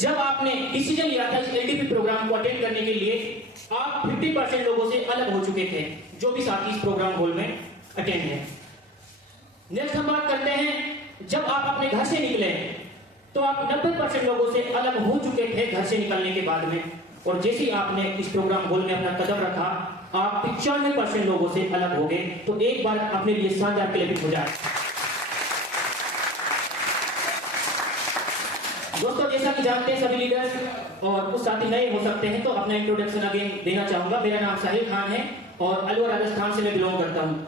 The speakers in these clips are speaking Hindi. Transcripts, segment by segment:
जब आपने डिसीजन लिया था इस एलडीपी प्रोग्राम को अटेंड करने के लिए, आप 50% लोगों से अलग हो चुके थे जो भी साथी इस प्रोग्राम हॉल में अटेंड है। नेक्स्ट हम बात करते हैं, जब आप अपने घर से निकले तो आप 90% लोगों से अलग हो चुके थे घर से निकलने के बाद में, और जैसे ही आपने इस प्रोग्राम हॉल में अपना कदम रखा आप 95% लोगों से अलग हो गए। तो एक बार अपने लिए शानदार क्लैपिंग हो जाए। दोस्तों, जैसा कि जानते हैं सभी लीडर्स और कुछ साथी नए हो सकते हैं, तो अपना इंट्रोडक्शन अगेन देना चाहूंगा। मेरा नाम साहिल खान है और अलवर राजस्थान से मैं बिलोंग करता हूं।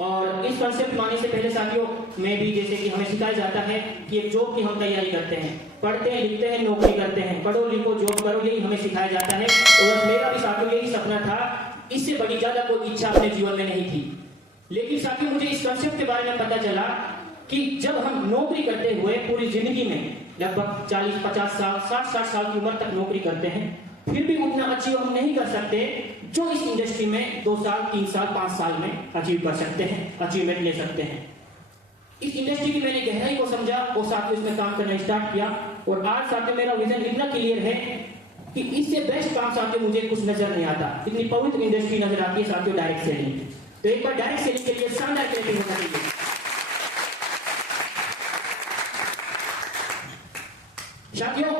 और इस कॉन्सेप्ट मानने से पहले साथियों, में भी जैसे कि हमें सिखाया जाता है कि एक जॉब की हम तैयारी करते हैं, पढ़ते हैं, लिखते हैं, नौकरी करते हैं, पढ़ो लिखो जॉब करो, यही हमें सिखाया जाता है। और मेरा भी साथियों यही सपना था, इससे बड़ी ज्यादा कोई इच्छा अपने जीवन में नहीं थी। लेकिन साथियों, मुझे इस कॉन्सेप्ट के बारे में पता चला कि जब हम नौकरी करते हुए पूरी जिंदगी में लगभग 40-50 साल 60-60 साल की उम्र तक नौकरी करते हैं, फिर भी उतना अचीव हम नहीं कर सकते जो इस इंडस्ट्री में 2 साल 3 साल 5 साल में अचीव कर सकते हैं, अचीवमेंट ले सकते हैं। इस इंडस्ट्री की मैंने गहराई को समझा और साथियों इसमें काम करना स्टार्ट किया। और आज साथियों मेरा विजन इतना क्लियर है कि इससे बेस्ट काम साथियों मुझे कुछ नजर नहीं आता। इतनी पवित्र इंडस्ट्री नजर आती है साथियों डायरेक्ट सेलिंग। तो एक बार डायरेक्ट सेलिंग के लिए शानदार क्लैपिंग होना चाहिए। साथियों,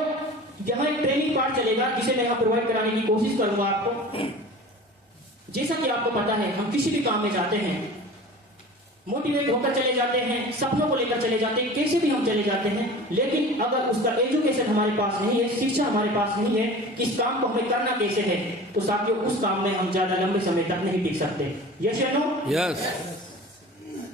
यहाँ एक ट्रेनिंग पार्ट चलेगा जिसे मैं यहाँ प्रोवाइड कराने की कोशिश करूंगा आपको। जैसा कि आपको पता है, हम किसी भी काम में जाते हैं, मोटिवेट होकर चले जाते हैं, सपनों को लेकर चले जाते हैं, कैसे भी हम चले जाते हैं, लेकिन अगर उसका एजुकेशन हमारे पास नहीं है, शिक्षा हमारे पास नहीं है कि इस काम को हमें करना कैसे है, तो साथियों उस काम में हम ज्यादा लंबे समय तक नहीं टिक सकते। यस या नो? यस।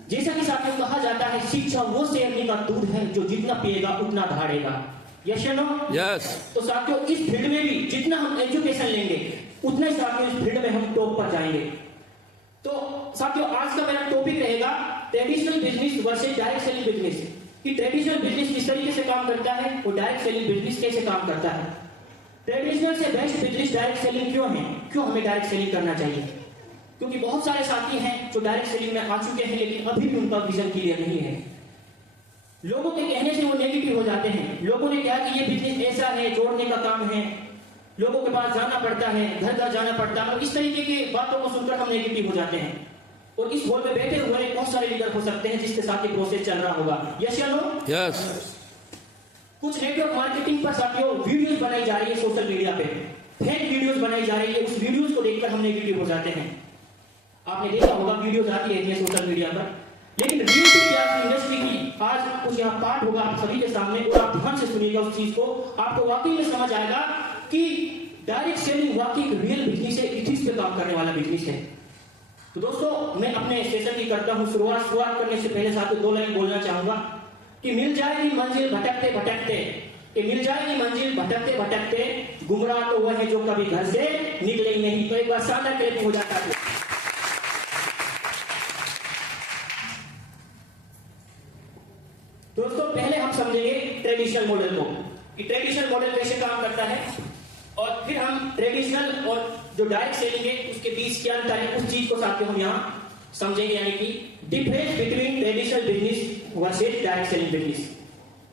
जैसा कि साथियों कहा जाता है, शिक्षा वो शेरनी का दूध है जो जितना पिएगा उतना धाड़ेगा। यस या नो? यस। तो साथियों इस फील्ड में भी जितना हम एजुकेशन लेंगे उतना ही साथियों इस फील्ड में हम टॉप पर जाएंगे। तो साथियों आज का मेरा टॉपिक रहेगा traditional business versus direct selling business. कि ट्रेडिशनल बिजनेस किस तरीके से काम करता है और डायरेक्ट सेलिंग बिजनेस कैसे काम करता है। ट्रेडिशनल से बेस्ट बिजनेस डायरेक्ट सेलिंग क्यों है, क्यों हमें डायरेक्ट सेलिंग करना चाहिए। क्योंकि बहुत सारे साथी हैं जो डायरेक्ट सेलिंग में आ चुके हैं लेकिन अभी भी उनका विजन क्लियर नहीं है। लोगों के कहने से वो नेगेटिव हो जाते हैं। लोगों ने कहा कि ये बिजनेस ऐसा है, जोड़ने का काम है, लोगों के पास जाना पड़ता है, घर घर जाना पड़ता है, और इस तरीके की बातों को सुनकर हम नेगेटिव हो जाते हैं। और इस हॉल में बैठे हुए बहुत सारे लीडर हो सकते हैं जिसके साथ ये प्रोसेस चल रहा होगा। यस या नो? यस। कुछ नेटवर्क मार्केटिंग पर साथियों वीडियोस बनाई जा रही है सोशल मीडिया पे, फेक वीडियोस बनाई जा रही है। उस वीडियोस को देखकर हम नेगेटिव हो जाते हैं। आपने देखा होगा वीडियोस आती रहती है सोशल मीडिया पर, लेकिन रियलिटी क्या है इंडस्ट्री की, आज कुछ यहाँ पार्ट होगा आप सभी के सामने और आप ध्यान से सुनिएगा उस चीज को, आपको वाकई में समझ आएगा कि डायरेक्ट सेलिंग वाकई रियल बिजनेस है, इथिक्स पे काम करने वाला बिजनेस है। तो दोस्तों मैं अपने सेशन की करता हूँ शुरुआत करने से पहले साथियों 2 लाइन बोलना चाहूंगा कि मिल जाएगी मंजिल भटकते भटकते, कि मिल जाएगी मंजिल भटकते भटकते, गुमराह तो वह है जो कभी घर से निकले ही नहीं। तो एक बार शानदार क्लैपिंग हो जाता है। दोस्तों पहले हम समझेंगे ट्रेडिशनल मॉडल को, कि ट्रेडिशनल मॉडल कैसे काम करता है, और फिर हम ट्रेडिशनल और जो डायरेक्ट सेलिंग है उसके बीच क्या अंतर है, उस चीज को साथियों हम यहाँ समझेंगे, यानी कि difference between traditional business versus direct selling business.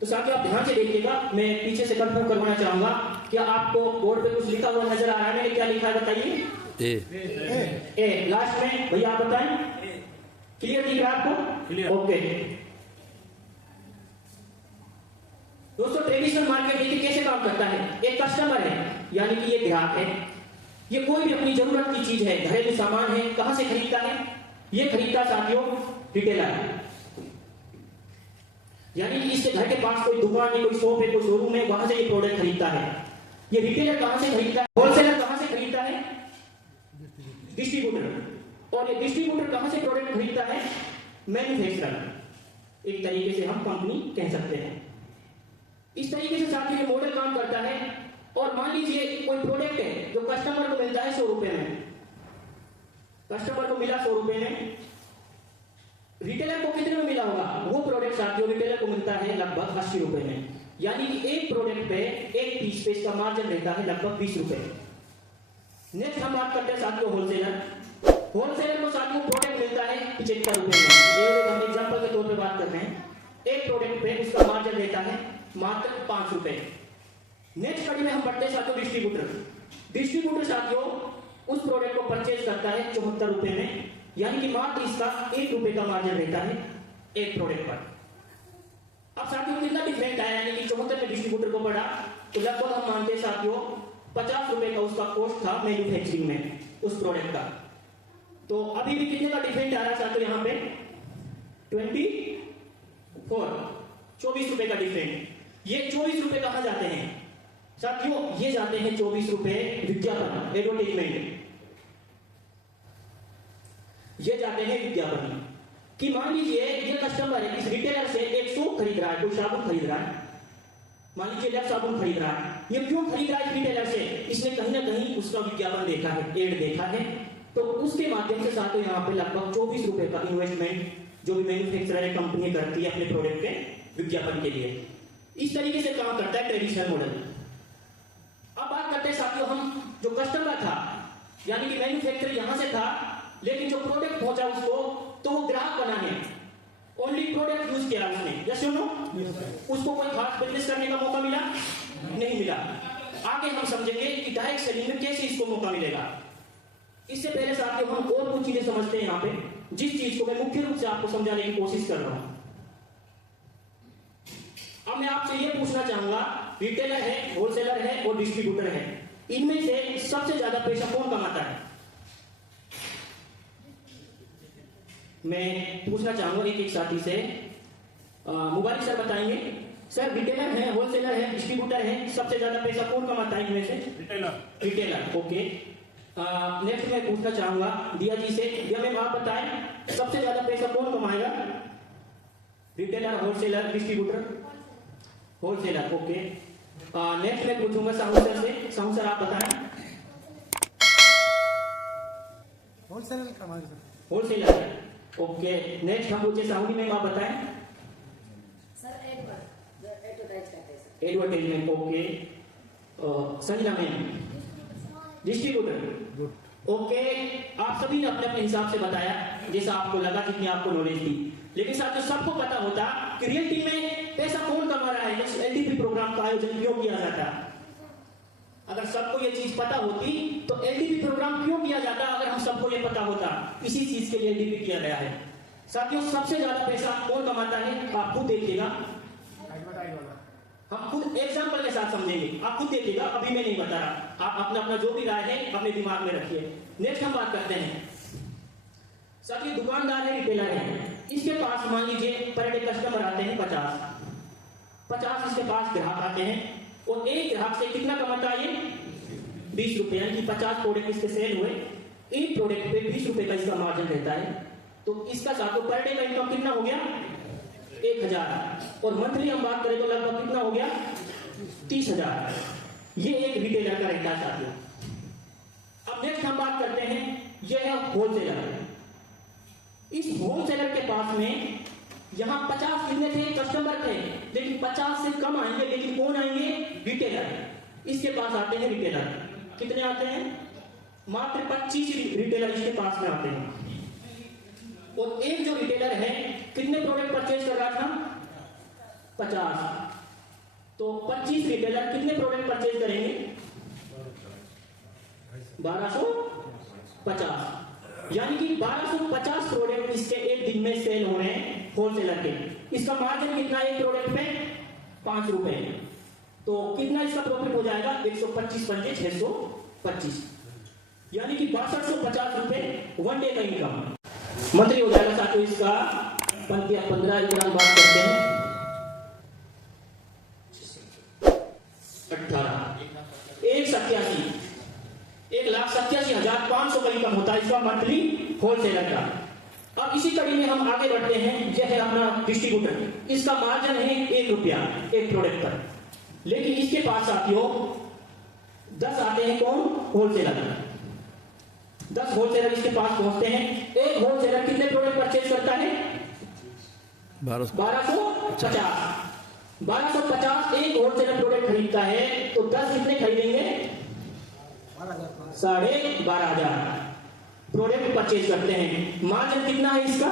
तो साथियों आप ध्यान से देखिएगा, मैं पीछे से कंफर्म करवाना चाहूंगा, क्या आपको बोर्ड पे कुछ लिखा हुआ नजर आ रहा है? क्या लिखा है बताइए? ए। लास्ट में भैया आप बताएं, क्लियर दिख रहा है आपको? ओके। दोस्तों ट्रेडिशनल मार्केट देखिए कैसे काम करता है। एक कस्टमर है, यानी कि ये ग्राहक है, ये कोई भी अपनी जरूरत की चीज है, घरेलू सामान है, कहां से खरीदता है? ये खरीदता साथियों रिटेलर, यानी कि इसके घर के पास कोई दुकान है, कोई शॉप है, कोई शोरूम है, वहां से ये प्रोडक्ट खरीदता है। ये रिटेलर कहां से खरीदता है? होलसेलर कहां से खरीदता है? डिस्ट्रीब्यूटर। और ये डिस्ट्रीब्यूटर कहां से प्रोडक्ट खरीदता है? मैन्युफैक्चरर। एक तरीके से हम कंपनी कह सकते हैं। इस तरीके से साथियों ये मॉडल काम करता है। और मान लीजिए कोई प्रोडक्ट है जो कस्टमर को मिलता है 100 रुपए में, कस्टमर को मिला 100 रुपए में, रिटेलर को कितने में मिला होगा? वो प्रोडक्ट साथियों रिटेलर को मिलता है लगभग 80 रुपए में, यानी कि एक प्रोडक्ट पे एक पीस पे इसका मार्जिन रहता है लगभग 20 रुपए। नेक्स्ट हम बात करते हैं साथियों होलसेलर। होलसेलर को साथियों प्रोडक्ट मिलता है 75 रुपए में, ये हम एग्जांपल के तौर पे बात कर रहे हैं। एक प्रोडक्ट पे उसका मार्जिन रहता है मात्र 5 रुपए। नेक्स्ट कड़ी में हम बढ़ते हैं साथियों डिस्ट्रीब्यूटर। डिस्ट्रीब्यूटर साथियों उस प्रोडक्ट को परचेज करता है 74 रुपए में, यानी कि मात्र इसका 1 रुपए का मार्जिन रहता है एक प्रोडक्ट पर। अब साथियों कितना डिफरेंट आया, यानी कि 74 में डिस्ट्रीब्यूटर को पड़ा तो लगभग हम मानते हैं साथियों 50 रुपए का उसका कॉस्ट था मैन्युफैक्चरिंग में उस प्रोडक्ट का। तो अभी भी कितने का डिफरेंट आ रहा है साथियों यहाँ पे 24 रुपए का डिफरेंट। ये 24 रुपए कहां जाते हैं साथियों, ये जाते हैं 24 रुपए विज्ञापन एडवर्टाइजमेंट, ये जाते हैं विज्ञापन। कि मान लीजिए ये कस्टमर है इस रिटेलर से एक सोप खरीद रहा है, कोई साबुन खरीद रहा है, मान लीजिए लक्स साबुन खरीद रहा है। ये क्यों खरीद रहा है इस रिटेलर से, इसने कहीं ना कहीं उसका विज्ञापन देखा है, एड देखा है, तो उसके माध्यम से साथियों यहाँ पे लगभग 24 रुपए का इन्वेस्टमेंट जो भी मैन्युफैक्चरर है कंपनी करती है अपने प्रोडक्ट के विज्ञापन के लिए। इस तरीके से काम करता है ट्रेडिशनल मॉडल। अब बात करते हैं साथियों हम जो कस्टमर था, यानी कि मैन्युफैक्चरर यहां से था, लेकिन जो प्रोडक्ट पहुंचा उसको तो वो ग्राहक बना है, ओनली प्रोडक्ट यूज किया उसने, यस और नो, उसको कोई खास बिजनेस करने का मौका मिला नहीं मिला। आगे हम समझेंगे कि डायरेक्ट सेलिंग में कैसे इसको मौका मिलेगा। इससे पहले साथियों हम और कुछ चीजें समझते हैं यहाँ पे, जिस चीज को मैं मुख्य रूप से आपको समझाने की कोशिश कर रहा हूं। अब मैं आपसे ये पूछना चाहूंगा, रिटेलर है, होलसेलर है और डिस्ट्रीब्यूटर है, इनमें से सबसे ज्यादा पैसा कौन कमाता है? मैं पूछना चाहूंगा एक साथी से, मुबारक सर बताएंगे। सर रिटेलर है, होलसेलर है, डिस्ट्रीब्यूटर है, सबसे ज्यादा पैसा कौन कमाता है इनमें से? रिटेलर। ओके, नेक्स्ट मैं पूछना चाहूंगा दिया जी से, दिया मैम आप बताएं सबसे ज्यादा पैसा कौन कमाएगा? Retailer, wholesaler, distributor? Wholesaler. Okay, next मैं पूछूंगा साहू सर से, साहू सर आप बताएं। होलसेलर। ओके, नेक्स्ट हम पूछे साहू मैम आप बताएं। सर एडवर्टाइज करते हैं sir. Advertisement. Okay, Sanjana ma'am distributor. Okay, आप सभी ने अपने अपने हिसाब से बताया जैसा आपको लगा, जितनी आपको नॉलेज थी, लेकिन साथियों सबको पता होता कि रियलिटी में पैसा कौन कमा रहा है, एलडीपी प्रोग्राम का आयोजन क्यों किया जाता। अगर सबको ये चीज पता होती तो एलडीपी प्रोग्राम क्यों किया जाता, अगर हम सबको ये पता होता इसी चीज के लिए एलडीपी किया गया है। साथियों सबसे ज्यादा पैसा कौन कमाता है आप खुद देखिएगा, हम खुद एग्जांपल के साथ समझेंगे, आप खुद देखिएगा, अभी मैं नहीं बता रहा, आप अपना अपना जो भी राय है अपने दिमाग में रखिए। नेक्स्ट हम बात करते हैं साथियों दुकानदार है, रिटेलर है, इसके पास मान लीजिए पर डे कस्टमर आते हैं 50 इसके पास ग्राहक आते हैं, और एक ग्राहक से कितना कमाता है ये 20 रुपए, यानी कि 50 प्रोडक्ट इसके सेल हुए, एक प्रोडक्ट पे 20 रुपए का इसका मार्जिन रहता है। तो इसका साथियों पर डे का इनकम कितना हो गया 1000, और मंथली हम बात करें तो लगभग कितना हो गया 30,000। ये एक रिटेलर का रहता है साथियों। अब नेक्स्ट हम बात करते हैं, यह है होलसेलर। इस होलसेलर के पास में यहां 50 कितने थे कस्टमर थे, लेकिन 50 से कम आएंगे, लेकिन कौन आएंगे रिटेलर। इसके पास आते हैं रिटेलर, कितने आते हैं मात्र 25 रिटेलर इसके पास में आते हैं। और एक जो रिटेलर है कितने प्रोडक्ट परचेज कर रहा था 50, तो 25 रिटेलर कितने प्रोडक्ट परचेज करेंगे 1250, यानी कि 1250 प्रोडक्ट इसके एक दिन में सेल हो रहे हैं होलसेलर के। इसका मार्जिन कितना है एक प्रोडक्ट पे 5 रुपए, तो कितना इसका प्रॉफिट हो जाएगा 125 पंजे 625, यानी कि 6250 रुपए वन डे का इनकम मंथली हो जाएगा साथियों। इसका 15 इतना बात करते हैं 18 1,87,500 का इनकम होता है इसका मंथली होलसेलर का। अब इसी कड़ी में हम आगे बढ़ते हैं, यह है अपना डिस्ट्रीब्यूटर। इसका मार्जिन है 1 रुपया एक प्रोडक्ट पर, लेकिन इसके पास साथियों 10 आते हैं कौन होलसेलर, 10 होलसेलर इसके पास पहुंचते हैं। एक होलसेलर कितने प्रोडक्ट परचेज करता है 1250 एक होलसेलर प्रोडक्ट खरीदता है, तो 10 कितने खरीदेंगे 12,500 प्रोडक्ट परचेज करते हैं। मार्जिन कितना है इसका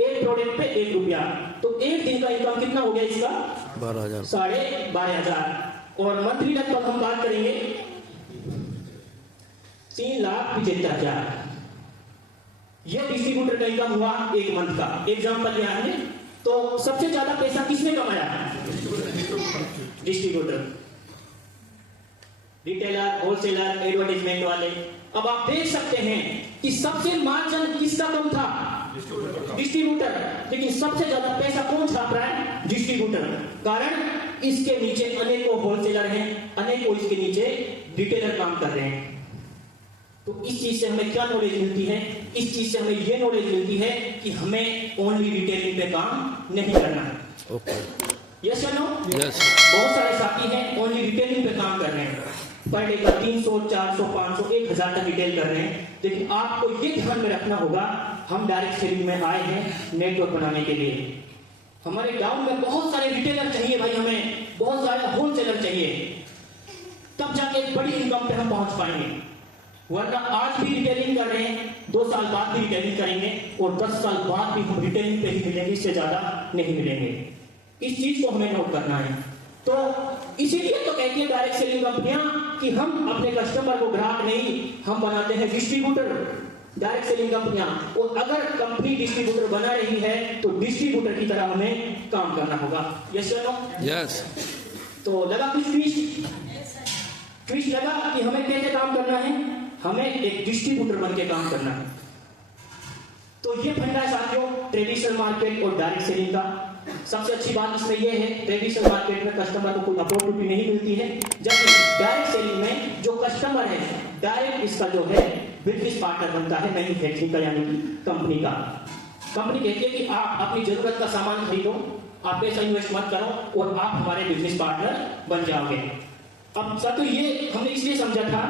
एक प्रोडक्ट पे 1 रुपया, तो एक दिन का इनकम कितना हो गया इसका 12,500। और मंथली लगभग हम बात करेंगे 3,75,000। यह डिस्ट्रीब्यूटर का इनकम हुआ एक मंथ का। एग्जाम्पल लिया हमने, तो सबसे ज्यादा पैसा किसने कमाया? डिस्ट्रीब्यूटर, रिटेलर, होलसेलर, एडवर्टाइजमेंट वाले। अब आप देख सकते हैं कि सबसे मार्जिन किसका कम था? डिस्ट्रीब्यूटर। लेकिन सबसे ज्यादा पैसा कौन छाप रहा है? डिस्ट्रीब्यूटर। कारण इसके नीचे अनेकों होलसेलर हैं, अनेकों इसके नीचे रिटेलर काम कर रहे हैं। तो इस चीज से हमें क्या नॉलेज मिलती है? इस चीज से हमें यह नॉलेज मिलती है कि हमें ओनली रिटेलिंग पे काम नहीं करना है। यस या नो? यस। बहुत सारे साथी हैं ओनली रिटेलिंग पे काम कर रहे हैं, पर डे का 300, 400, 500, 1000 तक रिटेल कर रहे हैं। लेकिन आपको ये ध्यान में रखना होगा, हम डायरेक्ट सेलिंग में आए हैं नेटवर्क बनाने के लिए। हमारे गांव में बहुत सारे रिटेलर चाहिए भाई, हमें बहुत सारे होलसेलर चाहिए, तब जाके एक बड़ी इनकम पे हम पहुंच पाएंगे। वरना आज भी रिटेलिंग कर रहे हैं, 2 साल बाद भी रिटेलिंग करेंगे और 10 साल बाद भी हम रिटेलिंग पे ही मिलेंगे, इससे ज्यादा नहीं मिलेंगे। इस चीज को हमें नोट करना है। तो इसीलिए तो कहती है डायरेक्ट सेलिंग कंपनियां कि हम अपने कस्टमर को ग्राहक नहीं, हम बनाते हैं डिस्ट्रीब्यूटर। डायरेक्ट सेलिंग कंपनियां, और अगर कंपनी डिस्ट्रीब्यूटर बना रही है तो डिस्ट्रीब्यूटर की तरह हमें काम करना होगा। यस या नो? यस। तो लगा कुछ ट्विस्ट लगा कि हमें कैसे काम करना है? हमें एक डिस्ट्रीब्यूटर बन के काम करना है। तो ये फंडा है साथियों ट्रेडिशनल मार्केट और डायरेक्ट सेलिंग का। सबसे अच्छी बात इसमें यह है, ट्रेडिशनल मार्केट में कस्टमर को कोई अपॉर्चुनिटी नहीं मिलती है, जबकि डायरेक्ट सेलिंग में जो कस्टमर है डायरेक्ट इसका जो है बिजनेस पार्टनर बनता है मैन्युफैक्चरिंग का, यानी कि कंपनी का। कंपनी कहती है कि आप अपनी जरूरत का सामान खरीदो, आप पैसा इन्वेस्ट मत करो और आप हमारे बिजनेस पार्टनर बन जाओगे। अब साथियों ये हमने इसलिए समझा था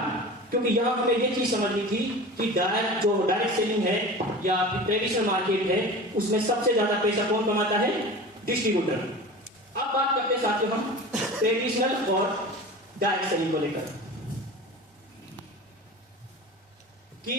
क्योंकि यहाँ हमें ये चीज समझनी थी कि डायरेक्ट सेलिंग है या ट्रेडिशनल मार्केट है, उसमें सबसे ज्यादा पैसा कौन कमाता है? डिस्ट्रीब्यूटर। अब बात करते हैं साथियों हम ट्रेडिशनल और डायरेक्ट सेलिंग को लेकर।